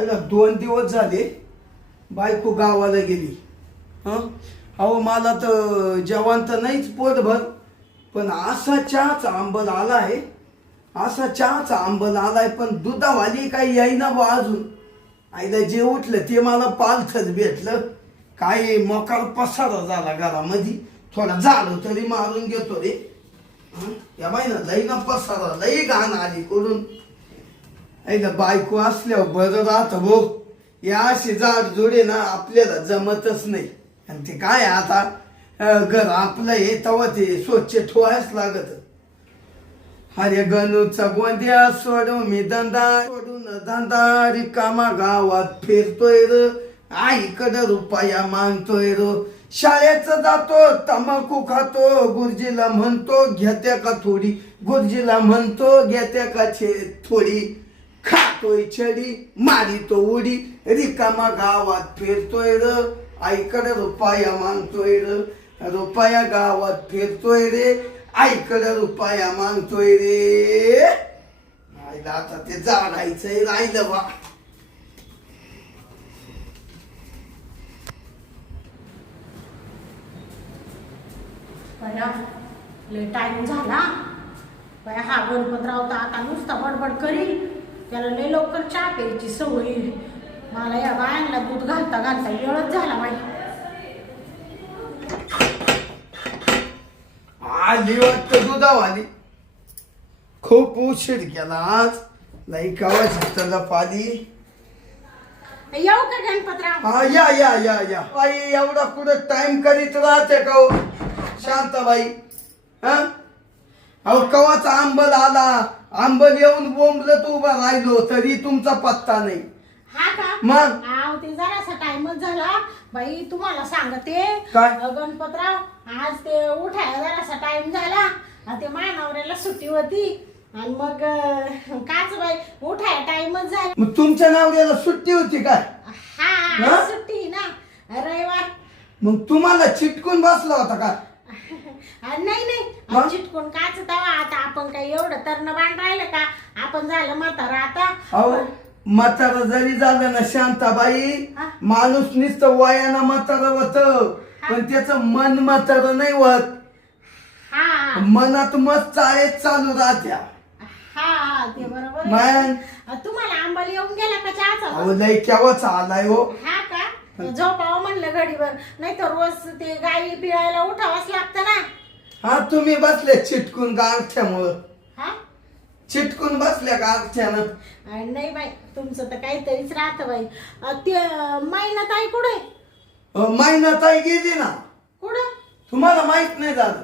अरे 2 दिवस झाले बायको गावाला गेली. अहो मला तर जेवण तर नाहीच पोटभर, पण असा चहाचा आंबल आलाय, असा चहाचा आंबल आलाय, पण दुधावाली काही येईना बा अजून. आईला जे उठलं ते मला पालथच भेटलं. काय मोकार पसारा झाला घरामध्ये. थोडा झाडू तरी मारून घेतो रे. या बाई ना लई ना पसारा, लई घाण आली करून. ऐका बायको असल्यावर बरं राहत भाऊ. या अशी जाड जोडे ना आपल्याला जमतच नाही. आणि ते काय आता घर आपलं हे तेव्हा ते स्वच्छ ठेवायच लागत. अरे गणूचा गोंद्या सोडू मी धंदा, सोडून धंदा रिकामा गावात फिरतोय र. आईकडं रुपया मागतोय र. शाळेचं जातो तंबाखू खातो, गुरुजीला म्हणतो घेत्या का थोडी, गुरुजीला म्हणतो घेत्या का थोडी, खातोय छडी मारितो उडी, रिकामा गावात फिरतोय र. आईकडे रुपया मागतोय र. रुपया गावात फिरतोय रे, आईकडे रुपया मागतोय रे. आईला आता ते जागायचंय राहिलं बा. लय टाइम झाला बाया. हा गणपतराव तर आता नुसता बडबड करील. त्याला लय लवकर चहा प्यायची सवय. मला या बायांना दूध घालता घालता वेळच झाला बाई. आली वाटतं दुधावाली. खूप उशीर केला आज. लई कावाची त्याला पाली. येऊ का गणपतराव? हा या या या या. बाई एवढा कुठं टाइम करीत राहते का हो शांताबाई? अहो कवाचा आंबल आला, आंबल येऊन बोंबलत उभा राहिलो तरी तुमचा पत्ता नाही. हा का? मग आव ते जरासा टाइमच झाला बाई. तुम्हाला सांगते काय? गणपतराव आज ते उठायला जरासा टाइम झाला. ते मानावऱ्याला सुट्टी होती आणि मग काच बाई उठायला टाइमच झाला. मग तुमच्या नावाला सुट्टी होती काय? हा आज सुट्टी ना रविवार. मग तुम्हाला चिटकून बसला होता का? नाही नाही चिटकून काच तवा. आता आपण काही एवढं तरण बाण राहिलं का? आपण झालं म्हातारा आता. अहो म्हातारा जरी झालं ना शांताबाई, माणूस नुसतं वयानं म्हातारा होत, पण त्याचं मन म्हातारा नाही होत. मनात मस्त चाळेत चालू राहत्या. हा ते बरोबर. तुम्हाला आंबाला येऊन गेला का चहाचा? अहो लय केव्हाच आलाय हो. हा का? झोपावं म्हणलं घडीवर, नाही तर रोज ते गाई पिळायला उठावंच लागतं ना. हा तुम्ही बसले चिटकून गारठ्यामुळं. हा चिटकून बसल्या गारठ्यानं. नाही बाई तुमचं तर काहीतरीच राहतं बाई. ते मैनाताई कुठे? मैनाताई गेली ना. कुठं? तुम्हाला माहित नाही झालं?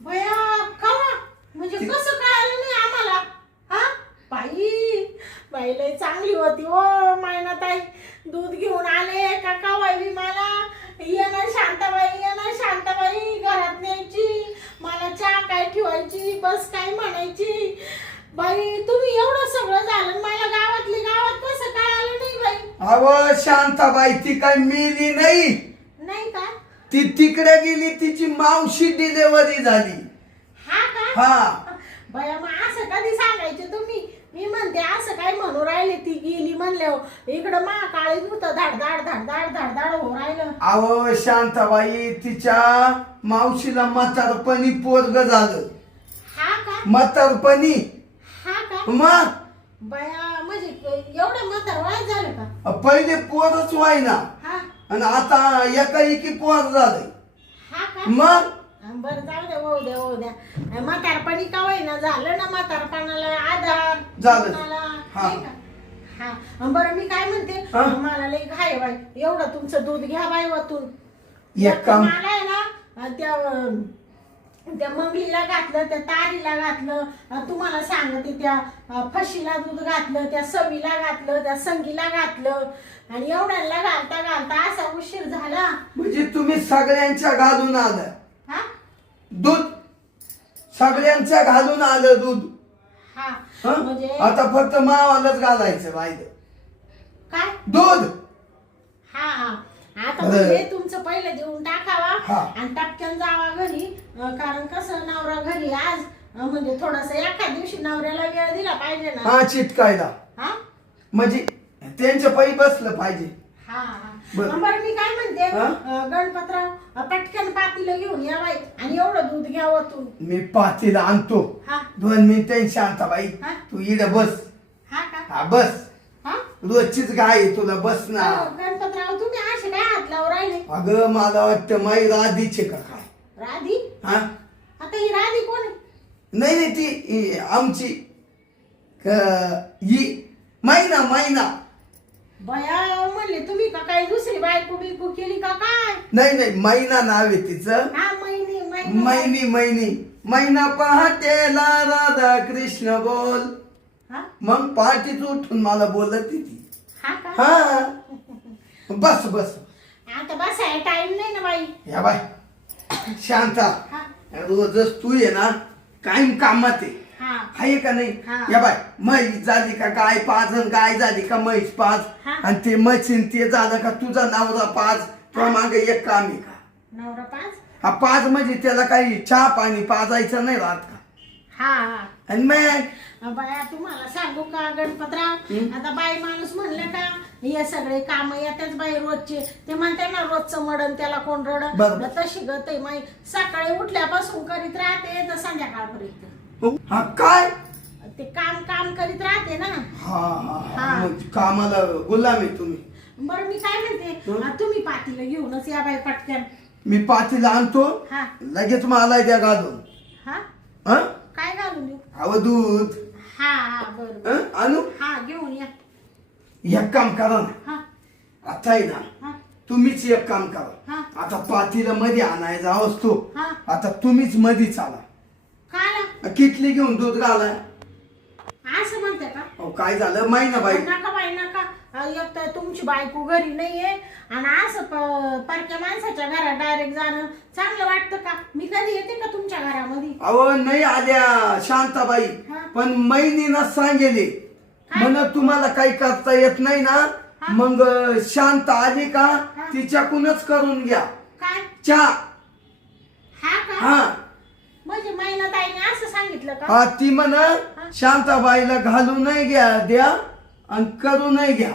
बया खरा म्हणजे कसं कळालं नाही आम्हाला? हा बाई बाई लय चांगली होती हो मैनाताई. दूध घेऊन आले का कवायली मला येणार शांताबाई, येणार शांताबाई घरात न्यायची, मला चहा काय ठेवायची, बस काय म्हणायची. बाई तुम्ही एवढं सगळं झालं मला गावातली गावात कसं काय आलं नाही बाई? अहो शांताबाई ती काय मेली नाही. नाही का? ती तिकडे गेली, तिची मावशी डिलेव्हरी झाली. हा का? हा बया मग असं कधी सांगायचे तुम्ही? मी म्हणते असं काय म्हणू राहिले ती गेली म्हणल्यावर. इकडं मा काळी होतं धडधाड धडधाड धडधाड हो राहिलं. अहो शांताबाई तिच्या मावशीला म्हातारपणी पोरग झालं. हा का? म्हातारपणी. हा का? मग बया म्हणजे एवढं म्हातार वय झालं का? पहिले पोरच व्हायना हा आणि आता एकाएकी पोर झालंय. हा का? मग बरं जाऊ द्या होऊ द्या होऊ द्या. म्हातारपणी का होईना झालं ना म्हातारपणाला आधार झालं. हा हा बरं मी काय म्हणते मला लई घाय बाई. एवढं तुमचं दूध घ्या बाई वतून. एक काम मला आहे ना त्या मंगलीला घातलं, त्या तारीला घातलं, तुम्हाला सांगते त्या फशीला दूध घातलं, त्या सवीला घातलं, त्या संगीला घातलं आणि एवढ्याला घालता घालता असा उशीर झाला. म्हणजे तुम्ही सगळ्यांच्या घालून आलं हा दूध, सगळ्यांच्या घालून आलं दूध. हा म्हणजे आता फक्त मावालाच घालायचं बाहेर काय दूध. हा हा आता म्हणजे तुमचं पहिलं देऊन टाकावा आणि टपक्यान जावा घरी. कारण कसं नवरा घरी आज म्हणजे थोडस एका दिवशी नवऱ्याला वेळ दिला पाहिजे ना. हा चिटकायला. हा म्हणजे त्यांच्या पायी बसलं पाहिजे. हा हा बरं. बरं मी काय म्हणते हा? गणपतराव पटकन पातीला घेऊन या बाई आणि एवढं दूध घ्यावं तू. मी पातीला आणतो. हा 2 मिनिटं शांताबाई हा? तू इकडे बस. हा का हा बस. हा रोजचीच गाय आहे, तुला बस ना. गणपतराव तुम्ही असे काय हात लावून राहिले. अगं मला वाटतं माई राधीचे का काय. राधी हा आता ही राधी कोण आहे. नाही नाही ती आमची ही मैना मैना. बया म्हणले तुम्ही का काही दुसरी बायको बिको केली का काय. नाही नाही मैना नाव आहे तिचं. हा महिने महिने मैनी मैनी मैना पहाटेला राधा कृष्ण बोल. हा मग पहाटेच उठून मला बोलत ती. हा का हा बस बस. आता बसाय टाइम नाही ना बाई. या बाय शांता हा रोजच तू ये ना कायम कामात आहे. हा आहे का नाही. हा. या बाय म्हैस झाली का गाय पाच आणि गाय झाली का म्हैस पाच हा. आणि ते म्हशीन ते झालं का तुझा नवरा पाच तुला मागे एक काम आहे का. नवरा पाच. हा 5 म्हणजे त्याला काही चहा पाणी पाजायचं नाही राहत का. हा हा आणि मग बाया तुम्हाला सांगू का गणपतराव आता बाई माणूस म्हणलं का हे सगळे काम येतेच बाई रोजचे. ते म्हणते ना रोजचं मडण त्याला कोण रड बरोबर. तशी गत आहे माई. सकाळी उठल्यापासून करीत राहते तर संध्याकाळपर्यंत हा काय ते काम काम करीत राहते ना. हा हा. मग कामाला गुलाम आहे तुम्ही. बरं मी काय म्हणते तुम्ही पातीला घेऊनच या बाई पटकन. मी पातीला आणतो हा लगेच मला द्या घालून. हा हा काय घालून देऊ. हवं दूध. हा हा बरं हं? आणू हा घेऊन या. एक काम करा ना हा आता आहे ना हा तुम्हीच एक काम करा. हा आता पातीला मध्ये आणायचा असतो. हा आता तुम्हीच मध्ये चाला. काय किटली घेऊन दूध घालाय. असं म्हणते का. अहो काय झालं माहिती ना बाई. नका बाई नका. एक तर तुमची बायको घरी नाहीये आणि असं परक्या माणसाच्या घरात डायरेक्ट जाणं चांगलं वाटतं का. मी कधी येते का तुमच्या घरामध्ये. अहो नाही आल्या शांताबाई हा. पण मैनीनं सांगेले काय? म्हण तुम्हाला काही करता येत नाही ना हा. मग शांत आली का हा. तिच्याकडूनच करून घ्या काय चहा. हा का हा म्हणजे महिनाताईने असं सांगितलं का. हा ती म्हण शांताबाईला घालू नाही द्या आणि करू नाही घ्या.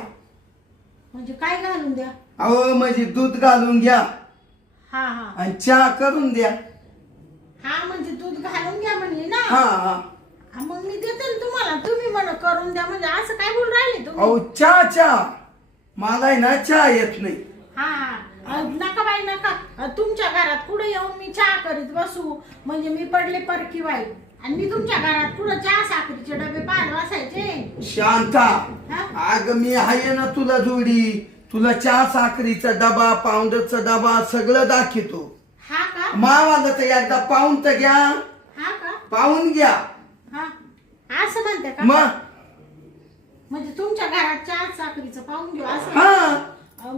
म्हणजे काय घालून द्या. अहो म्हणजे दूध घालून घ्या हा हा आणि चहा करून द्या. हा म्हणजे दूध घालून घ्या म्हणली ना. हा हा हा, मग मी देते ना तुम्हाला. तुम्ही म्हण करून द्या म्हणजे असं काय बोल राहिले तुम्ही. अहो चहा मला आहे ना चहा येत नाही. हा हा नका बाई नका. तुमच्या घरात कुठे येऊन मी चहा करीत बसू म्हणजे मी पडले परकी बाई. आणि मी तुमच्या घरात कुठं चहा साखरेचे डबे पाहत बसायचे. शांता हा? अग मी आहे ना तुला जोडी. तुला चहा साखरीचा डबा पाऊंडरचा डबा सगळं दाखवतो. हा का मावाला तर एकदा पाहून तर घ्या. हा का पाहून घ्या हा असं म्हणते का. मग म्हणजे तुमच्या घरात चहा साखरीचं पाहून घेऊ असं. हा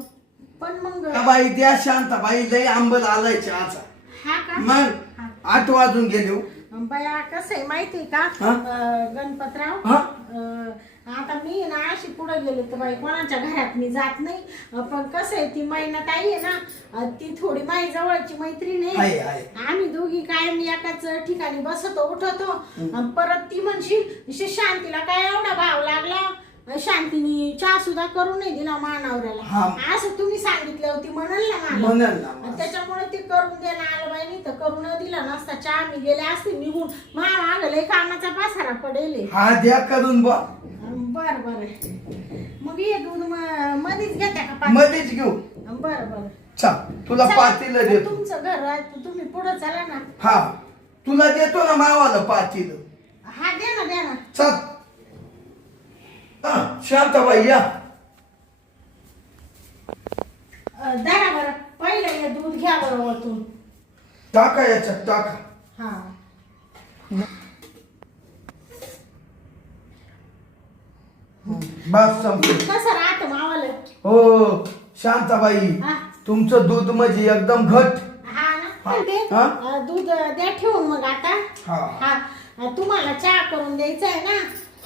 पण मग बाई द्या शांताबाई लय आंबल आलाय चहाचा. हा का मग 8 वाजून गेले हो. बया कसं आहे माहितीये का हा? गणपतराव हा? आता मी ना अशी पुढे गेले तर बाई कोणाच्या घरात मी जात नाही. पण कसं आहे ती महिन्यात आई आहे ना ती थोडी माझी जवळची मैत्रीण आहे, आहे. आहे. आम्ही दोघी कायम एकाच ठिकाणी बसतो उठतो. आणि परत ती म्हणशील शांतीला काय एवढा भाव लागला. शांतीने चहा सुद्धा करून नाही दिला मानावऱ्याला. हा. असं तुम्ही सांगितलं होती म्हणाल ना मला. म्हणाल ना. आणि त्याच्यामुळे ते करून देणं आलं बाई नाही तर करून दिला नसता चहा मी गेले असते निघून. मागं लय कामाचा पसारा पडेल. हा द्या करून बा. बर बर मग ये दूध मध्येच घेता का पाणी? मध्येच घेऊ. बर बर चा तुला पातीला देतो. तुमचं घर आहे तुम्ही पुढे चला ना. हा तुला देतो ना मावाला पातीला. हा द्या ना द्या ना. चल शांताबाई या. धरा बरं पहिलं हे दूध घ्या बरं वरतून. टाका याच्यात टाका. हा बस संपलं. कसं राहतं मावाला. हो शांताबाई हा तुमचं दूध म्हणजे एकदम घट. हा ना पण ते हा? दूध द्या ठेवून मग आता. हा हा तुम्हाला चहा करून द्यायचा आहे ना.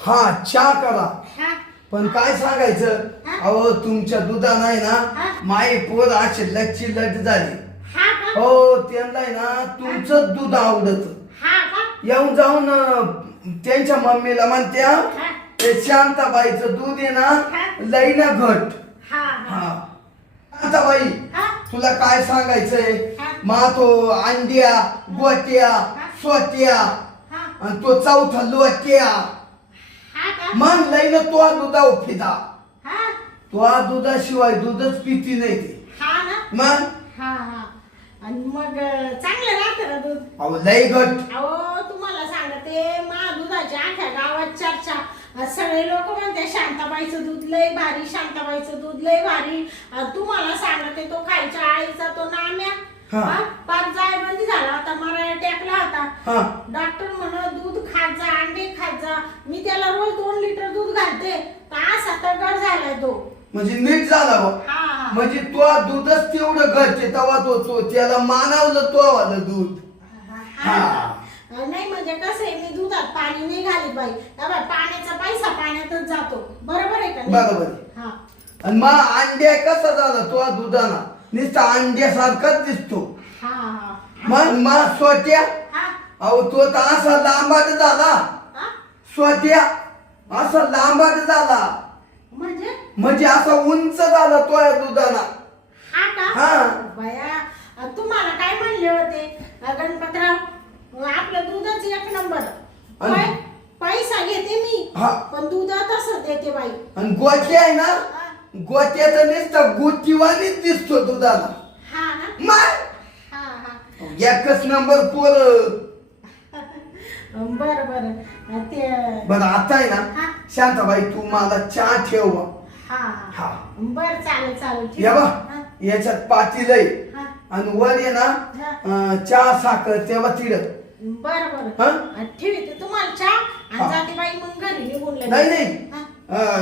हा चहा करा. हा पण काय सांगायचं हा? अहो तुमच्या दुधा नाही हा? ना माई पोर अशी लच्ची लट झाली. हा का हो त्यांना आहे ना तुमचं दूध आवडत. हा का येऊन जाऊन त्यांच्या मम्मीला म्हणत्या हा ते शांताबाईचं दूध आहे हा. ना लई ना घट. हा हा हा शांताबाई हा तुला काय सांगायचंय हा. मा तो अंड्या गोट्या सोट्या हा आणि तो चौथा लोट्या हा का मग लई ना तो दुधा फिदा हा तो दुधाशिवाय दूधच पिती नाही ते हा ना मग हा हा आणि मग चांगलं राहतं ना दूध. अहो लई घट. अहो तुम्हाला सांगते मा दुधाच्या आख्या गावात चर्चा. सगळे लोक म्हणते शांताबाईचं दूध लय भारी, शांताबाईचं दूध लय भारी. तुम्हाला सांगते तो खायच्या आईचा तो नाम्या हा. पाच जायबंदी झाला होता, मला टेकला होता. हा डॉक्टर म्हण दूध खात जा, अंडे खात जा. मी त्याला रोज 2 लिटर दूध घालते तर असा तगड झालाय तो. म्हणजे नीट झाला बा. हा हा म्हणजे तो दूधच तेवढं घरचे तेव्हा तो त्याला मानवलं तो वालं दूध. हा नाही म्हणजे कसं आहे मी दुधात पाणी नाही घालीत बाई. तेव्हा पाण्याचा पैसा पाण्यातच जातो. बरोबर आहे का नाही? बरोबर आहे. हा आणि मग अंड्या कसा झाला तो दुधाना नुसता अंड्यासारखाच दिसतो. हा हा मग स्वत्या हा अहो तो तर असा लांबाट झाला. हा स्वत्या असा लांबाट झाला म्हणजे असा उंच झाला तो दुधाना. हा का हा. बाया तुम्हाला काय म्हणले होते गणपतराव आपलं दूधच एक नंबर. आणि- पैसा घेते मी हा. पण दूध तसंच देते बाई. आणि गोट्या आहे ना हा गोट्याचा नुसता गुच्चीवानीच दिसतो दुधाला. हा ना मग हा हा एकच नंबर पोर. बर बर ते बरं आता आहे ना हा. शांताबाई तू मला चहा ठेव बा. हा हा. बर चालेल चालेल ठीक या बा आहे. हा, याच्यात पातील आहे हा. आणि वर आहे ना हा. चहा साखर तेव्हा तिड. बर बर हा? ठेवते तुम्हाला चहा आणि हा. जाते बाई मग घरी निघून लगेच. नाही नाही हा.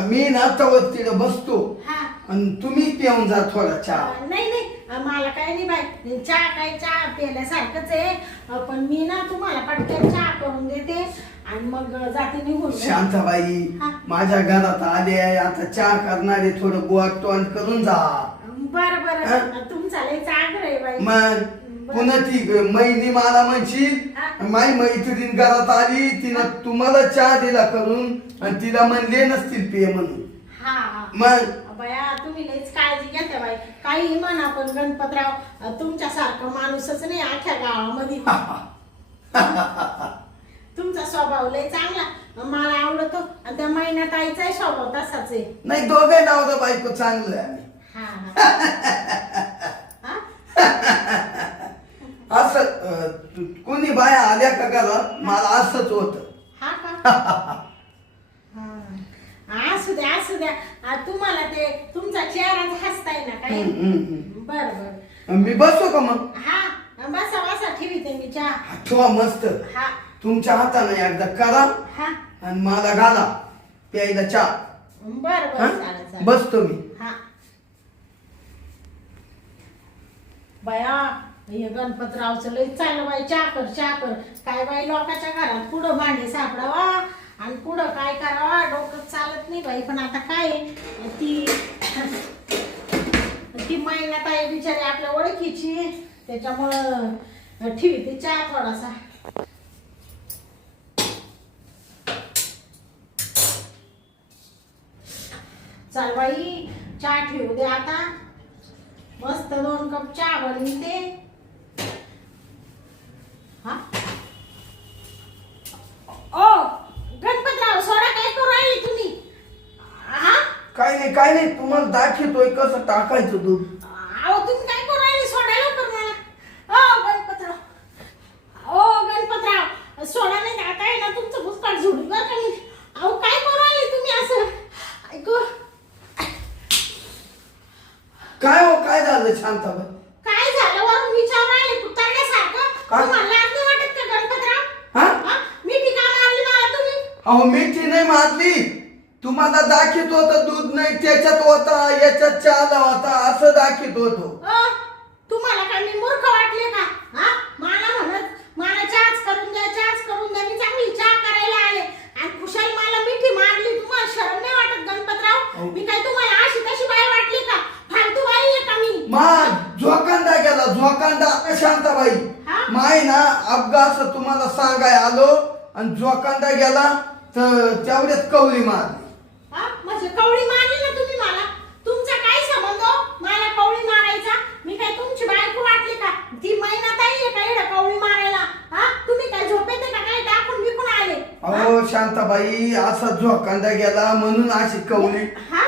मी ना तवर तिड बसतो हा आणि तुम्ही पिऊन जा थोडा चहा. नाही नाही मला काही नाही बाई चहा काय चहा प्यायल्यासारखंच आहे. पण मी ना तुम्हाला पटकन चहा करून देते आणि मग जाते निघून. शांताबाई हा. माझ्या घरात आले आता चहा करणारे थोडं गोड तोंड करून जा. बर हा? बर तुमचा लय चांगलं आहे बाई. मग पुन्हा ती मैनी मला म्हणशील हा. माई मैत्रीण घरात आली तिनं तुम्हाला चहा दिला करून आणि तिला म्हणले नसतील पे म्हणून. हा हा मग बया तुम्ही लईच काळजी घेता बाई. काही म्हणा पण गणपतराव तुमच्यासारखं माणूसच नाही अख्ख्या गावामध्ये. तुमचा स्वभाव लय चांगला मला आवडतो आणि त्या महिन्यात आईचाही स्वभाव तसाच आहे. नाही दोघे नवरा बायको चांगलं आहे आम्ही. हा हा असं कोणी बाया आल्या का घरात मला असंच होत. हा का हा असू द्या असू द्या. तुम्हाला ते तुमचा चेहराच हसताय ना काही. बर बर मी बसतो का मग. हा बसा बसा ठेवीते मी चहा. ठेवा मस्त हा तुमच्या हाताने एकदा करा हा आणि मला घाला प्यायला चहा. बर बर हा? चालेल चालेल. बसतो मी. हा बया हे गणपतरावचं लय चाललं बाई चाकर चाकर. काय बाई लोकांच्या घरात पुढं भांडे सापडावा आणि पुढं काय करावा डोकं चालत नाही बाई. पण आता काय ती ती महिन्यात आहे बिचारी आपल्या ओळखीची त्याच्यामुळं ठेवी ते चहा थोडासा. चल बाई चहा ठेवू दे आता. मस्त 2 कप चहा बनवते. हा ओ गणपतराव सोडा काय करू राहिली तुम्ही. हा काय नाही तुम्हाला दाखवतोय कसं टाकायचं दूध. अहो तुम्ही काय करू राहिली सोडा लवकर मला. ओ गणपतराव सोडा नाही आता आहे ना तुमचं भुसकाट झुडून बरं का मी. अहो काय करू राहिली तुम्ही असं. ऐकू काय हो काय झालं शांताबाई. काय झालं वरून विचार राहिले कुत्र्यासारखं. काय? तुम्हाला लाज नाही वाटत का गणपतराव. हा हा? मिठी का मारली मला तुम्ही. अहो मिठी नाही मारली. तुम्हाला दाखवत होतं दूध नाही त्याच्यात होता याच्यात चहाला होता असं दाखवत होतो. तुम्हाला काय मी मूर्ख वाटले का. हा मला म्हणत मला चहाच करून द्या चहाच करून द्या. मी चांगली चहा करायला आले आणि कुशाल मला मिठी मारली. तुम्हाला शरम नाही वाटत गणपतराव. मी काय तुम्हाला अशी तशी बाई वाटली का. फालतू बाई आहे का मी. झोकांदा गेला झोकांदा शांताबाई. हा? माय ना अपघात असं तुम्हाला सांगाय आलो आणि झोकांदा गेला तर तेवढ्यात कवली मारली. हा म्हणजे कवळी मारली ना तुम्ही मला. तुमचा काय संबंध हो मला कवळी मारायचा? मी काय तुमची बायको वाटली का? ती महिना ताई आहे का एवढं कवळी मारायला? हा तुम्ही काय झोपेत का काय टाकून विकून आले? अहो शांताबाई असा झोकांदा गेला म्हणून अशी कवली. हा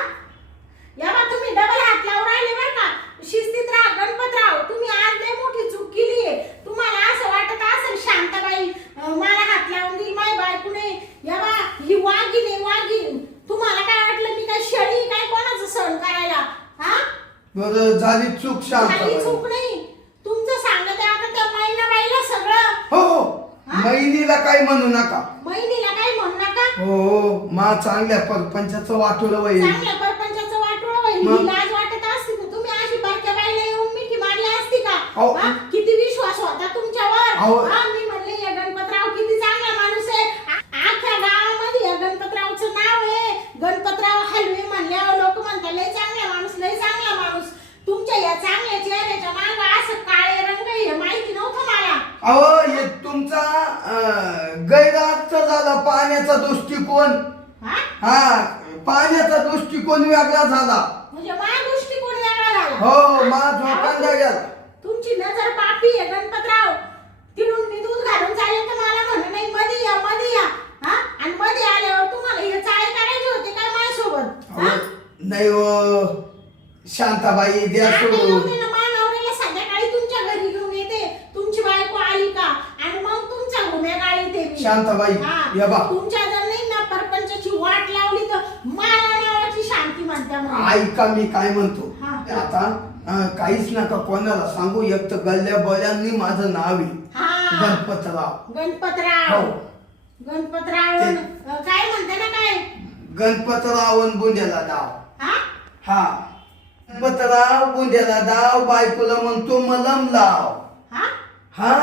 या बा तुम्ही डबल हात लावून राहिले बरं का. शिस्तीत राहा गणपतराव. तुम्ही आज लय मोठी चूक केली आहे. तुम्हाला असं वाटत असेल शांताबाई मला हात लावून दिली माझी बायकोने. या बा ही वाघीण आहे वाघीण. तुम्हाला काय वाटलं मी काय शेळी काय कोणाचं सहन करायला? हा बरं झाली चूक झाली शांताबाई. चूक नाही. तुमचं सांगत आहे आता त्या महिनाबाईला सगळं. हो महिनीला काही म्हणू नका. महिनीला काही म्हणू नका. हो मा चांगल्या परपंचाचं वाटोळं होईल. चांगल्या परपंचाचं वाटोळं होईल. मग? ही लाज वाटत असती तर तुम्ही अशी बारक्या बाईला येऊन मिठी मारली असती का? अहो. हा? किती विश्वास होता तुमच्यावर. अहो. हा मी म्हणले या गणपतराव किती चांगला माणूस आहे. अख्ख्या गावामध्ये या गणपतरावचं नाव आहे. गणपतराव हलवे म्हणल्यावर लोक म्हणतात लय चांगला माणूस लय चांगला माणूस. तुमच्या या चांगल्या चेहऱ्याच्या मागं असं काळे रंग आहे हे माहिती नव्हतं मला. अहो हे तुमचा गैरअर्थ झाला. पाण्याचा दृष्टिकोन. हा हा पाण्याचा दृष्टिकोन वेगळा झाला. म्हणजे माझा दृष्टिकोन वेगळा झाला. हो मा झोकांदा गेला. तुमची नजर पापी आहे गणपतराव. तिकडून मी दूध घालून चालले तर मला म्हणणं नाही मध्ये या मध्ये या. हा आणि मध्ये आल्यावर तुम्हाला हे चाळे करायचे होते काय माझ्यासोबत? अहो, नाही हो शांताबाई द्या सोडून. मानवऱ्याला संध्याकाळी तुमच्या घरी घेऊन येते. तुमची बायको आली का आणि मग तुमच्या गुन्हेगार येते मी. शांताबाई हा, या बा तुमच्या जर नाही ना परपंचाची वाट लावली तर मला नावाची शांती म्हणता मग. ऐका मी काय म्हणतो. हा. आता काहीच नका कोणाला सांगू. एक तर गल्ल्या बळ्यांनी माझं नाव आहे हा गणपतराव. गणपतराव हो. गणपतराव काय म्हणते ना काय गणपतरावण बुंद्याला डाव. हा हा गणपतराव बुंद्याला डाव. बायकोला म्हणतो मलम लाव. हा हा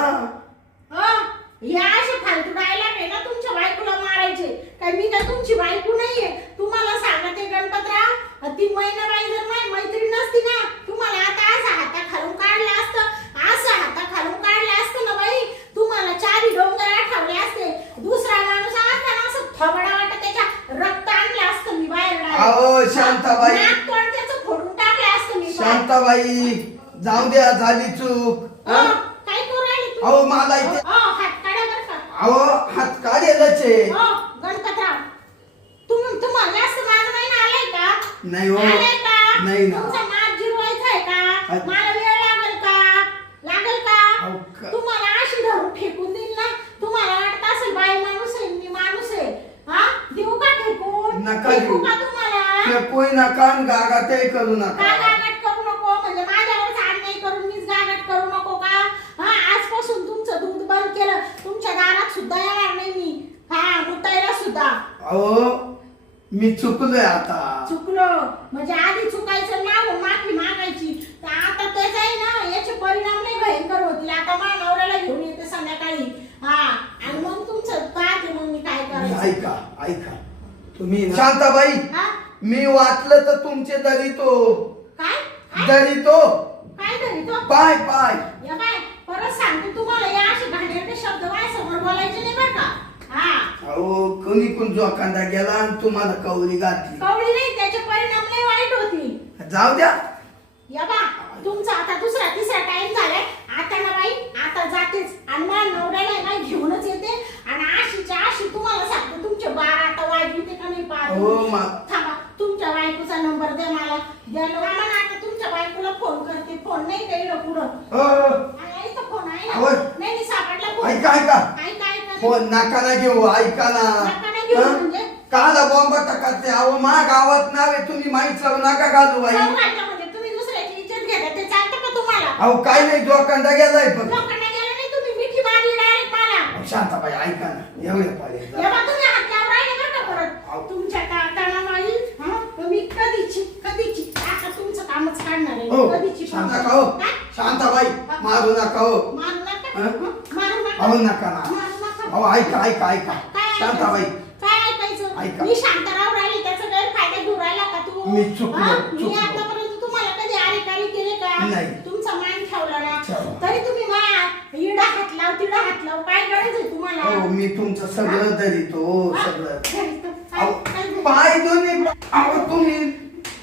या असे फालतू डायलॉग आहे ना तुमच्या बायकोला मारायचे. काय मी काय तुमची बायको नाहीये? तुम्हाला सांगते गणपतराव ती महिनाबाई जर माझी मैत्रीण नसती ना तुम्हाला आता असं हाता खालून काढलं असतं. असं हाता खालून काढलं असतं ना बाई. तुम्हाला चारी डोंगर आठवले असते. दुसरा माणूस असता ना असं थबडा वाटत त्याच्या रक्त आणलं असतं मी बाहेर. अहो शांताबाई नाक तोंड त्याचं फोडून टाकलं असतं मी. शांताबाई जाऊ द्या झाली चूक. हा? काय करू राहिले तुम्ही? अहो मला इथे हात काढा बरं का. अहो हात काढेलच आहे. गणपतराव तुम्हाला जास्त माझं नाही ना आलंय का? नाही हो आलंय का? नाही ना. तुमचा नाद जिरवायचा आहे का? अ- मला वेळ लागेल का? लागेल का? अहो, तुम्हाला अशी धरून फेकून देईल ना. तुम्हाला वाटत असेल बाई माणूस आहे मी माणूस आहे. हा देऊ का फेकून? नका फेकू देऊ. का तुम्हाला? ते कोई नका आणि गागातही करू का नका. गागाट करू नको म्हणजे माझ्यावरच अन्याय करून मीच गागाट करू नको का? हा आजपासून तुमचं दूध बंद केलं. तुमच्या दारात सुद्धा येणार नाही मी. हा मुतायला सुद्धा. अहो मी चुकलोय आता. चुकलो म्हणजे आधी चुकायचं मागून माफी मागायची. तर आता त्याच आहे ना याचे परिणाम नाही भयंकर होतील. आता माझ्या नवऱ्याला घेऊन येते संध्याकाळी. हा आणि मग तुमचं पाहते मग मी काय करायचं. ऐका ऐका तुम्ही ना- शांताबाई हा मी वाटलं तर तुमचे दरितो काय काय दरितो काय तरी तो पाय पाय. या बाय परत सांगते तुम्हाला या असे घाणेरडे शब्द माझ्यासमोर बोलायचे नाही बरं का. हा अहो कोणी कोण जोखांदा गेला आणि तुम्हाला कवली घातली. कवळी नाही त्याचे परिणाम लय वाईट होतील. जाऊ द्या. या बा तुमचा आता दुसरा तिसरा टाइम झालाय. आता ना बाई आता जातेच आणि माझ्या नवऱ्याला ना घेऊनच येते आणि अशीच्या अशी तुम्हाला सांगते तुमचे 12 आता वाजली ते का नाही हो पाहत. थांबा तुमच्या बायकोचा नंबर द्या मला. द्यायला मला आता तुमच्या बायकोला फोन करते. फोन नाही काही पुढं आहे तर फोन आहे अहो. ना. नाही सापडला फोन. ऐका ऐका ऐका ऐका फोन नका ना घेऊ. ऐका ना नका ना घेऊ म्हणजे? काला बॉम्ब टाकते. अहो मा गावात नाव आहे तुम्ही माहीत लावू नका घालू बाई. जाऊ घातलं म्हणजे तुम्ही दुसऱ्याची इज्जत घेता ते चालतं का तुम्हाला? अहो काय नाही जोखांदा गेलाय पण. लोकांना गेलं नाही तुम्ही मिठी मारली डायरेक्ट मला. अहो, शांताबाई ऐका ना एवढ्या पाहिजे. या बा तुम्ही हात लावून राहिले बरं का परत. अहो. तुमच्या ताटामाळी मी कधीची आता तुमचं कामच काढणार आहे. हो कधीची शांता का हो काय? शांताबाई मारू नका हो. मारू नका. हं? मारू नका. अहो नका ना. मारू नका. अहो ऐका ऐका ऐका काय शांताबाई ऐकायचं? काय ऐकायचं? ऐका. मी शांताराव राहिली त्याचा गैरफायदा घेऊन राहिला का तू? मी चुकलो, हा? चुकलो. मी आतापर्यंत तुम्हाला कधी आरेकारी केले का? नाही. तुमचा मान ठेवला ना. ठेवला. तरी तुम्ही इडा हात लाव तिडा हात लाव काय करायचंय तुम्हाला हो मी तुमचं सगळं धरितो हो हा? सगळं काय- अहो, काय- पाय दोन्ही अहो तुम्ही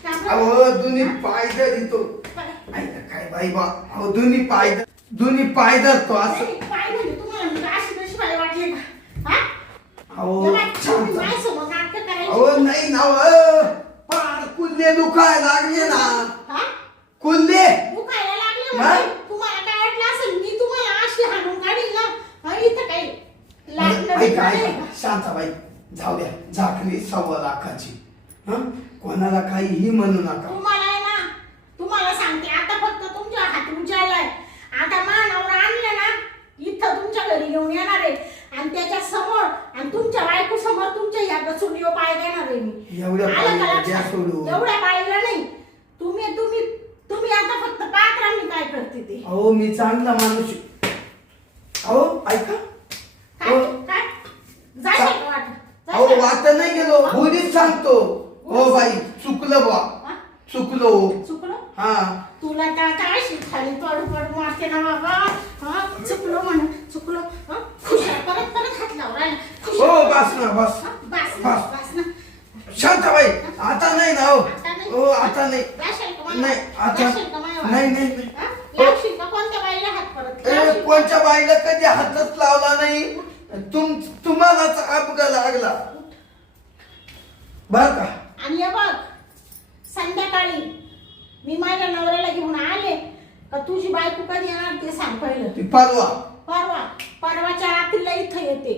काय- अहो दोन्ही पाय धरितो ऐका काय बाई बा अहो दोन्ही पाय धरतो असं काय झालं तुम्हाला म्हणजे अशी कशी बाई वाटली का हा अहो तेव्हा शांत. तुम्ही माझ्यासमोर नाटकं करायची. अहो नाही ना पार कुल्ले दुखाय लागले ना हा? कुल्ले दुखायला लागले हा? म्हणजे तुम्हाला काय वाटलं असेल मी तुम्हाला अशी हाणून काढीन ना हा, इथं काही लागलं ऐका नाही ऐका का? शांताबाई जाऊ द्या झाकली 1.25 लाखाची हं कोणाला काहीही म्हणू नका तुम्हाला आहे ना तुम्हाला सांगते आता फक्त तुमच्या हात उजाळलाय आता मानावर आणलं ना इथं तुमच्या घरी घेऊन येणार आहे आणि त्याच्या समोर आणि तुमच्या बायको समोर तुमच्या या गचुंडीवर पाय देणार आहे मी एवढ्या आलं का पायीला लक्षात? द्या सोडून. एवढ्या पाहिलं नाही तुम्ही तुम्ही तुम्ही आता फक्त पाहत राहा मी काय करते ते अहो मी चांगला माणूस आहे. अहो ऐका काय हो. काय जायचं का वाटत? अहो जायचं का? वाट नाही गेलो होलीच सांगतो हो बाई चुकलं बा हा? चुकलो चुकलं हा तुला त्या काय खाली पडू पडू मारते ना बाबा हा चुकलो म्हण चुकलो हा? खुशाल परत परत हात लाव राहिला हो बस ना बस हा? बस ना, बस. बस ना. शांताबाई आता नाही ना हो आता नाही? हो आता नाही जाशील का मला? नाही आता जाशील का माझ्यावर? नाही नाही नाही. हा? लावशील का कोणत्या बाईला हात परत ए, लावशील? कोणच्या बाईला कधी हातच लावला नाही तुम्हालाच अपघात लागला बर का आणि हे बघ संध्याकाळी मी माझ्या नवऱ्याला घेऊन आले का तुझी बायको कधी येणार ते सांग पहिलं ती परवा परवाच्या रात्रीला इथं येते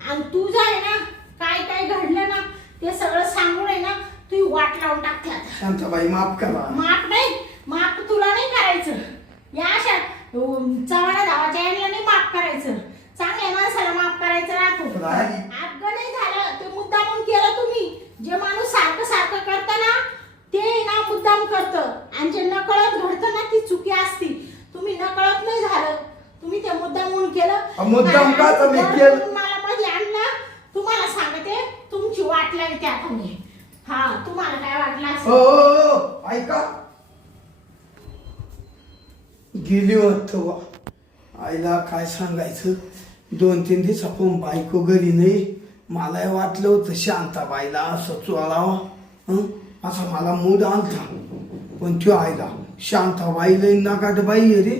आणि तुझं आहे ना काय काय घडलं ना ते सगळं सांगून आहे ना तू वाट लावून टाकते आता शांताबाई माफ करा माफ नाही माफ तुला नाही करायचं या अशा चव्हाणा धावाच्या यांना नाही माफ करायचं चांगल्या माणसाला माफ करायचं राहतो राही. अपघात नाही झालं ते मुद्दामून केलं तुम्ही जे माणूस सारखं सारखं करतं ना ते ना मुद्दाम करतं आणि जे नकळत घडतं ना ती चुकी असती तुम्ही नकळत नाही झालं तुम्ही ते मुद्दामून केलं मुद्दाम का तर मी आणि केलं? मला मध्ये आणलं तुम्हाला सांगते तुमची वाट लागते आता मी हा तुम्हाला काय वाटलं असं हो हो, हो, ऐका गेली होत आईला काय सांगायचं 2-3 दिवस आपण बायको घरी नाही मला वाटलं होतं शांताबाईला असं चोळावं हं असा मला मूड आलता पण त्यो आईला शांताबाईला नाकाट बाई आहे रे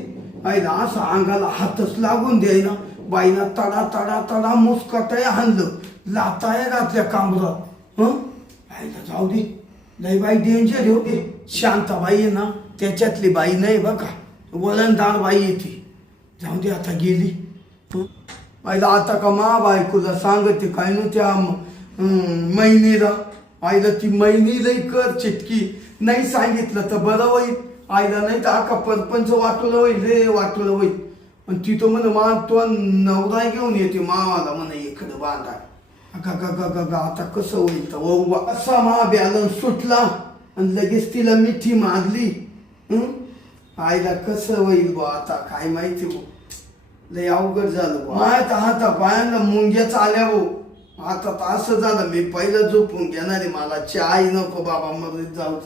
आईला असं अंगाला हातच लागून द्यायना बाईना तडा तडा तडा मुस्कटाय हाणलं लाताय घातल्या कांबरात हं आईला जाऊ दे लय बाई डेंजर हो शांताबाई आहे ना त्याच्यातली बाई नाही बघा वळणदार बाई येते जाऊ दे आता गेली हं? आईला आता का मा बायकोला सांगते काय न त्या महिनीला आईला ती महिनी लई कर चिटकी नाही सांगितलं तर बरं होईल आईला नाही तर आका परपंच वाटुलं होईल रे वाटुलं होईल आणि ती तो म्हणे मा तो नवरा घेऊन येते मावाला म्हणे इकडं बांधा का आता कसं होईल तर वा असा मा बॅलन्स सुटला आणि लगेच तिला मिठी मारली आईला कसं होईल बा आता काय माहिती बो लय अवघड झालं बा मायात आता बायांना मुंग्याच आल्या हो आता तर असं झालं मी पहिलं झोपून घेणार आहे मला चाय नको बाबा मग जाऊ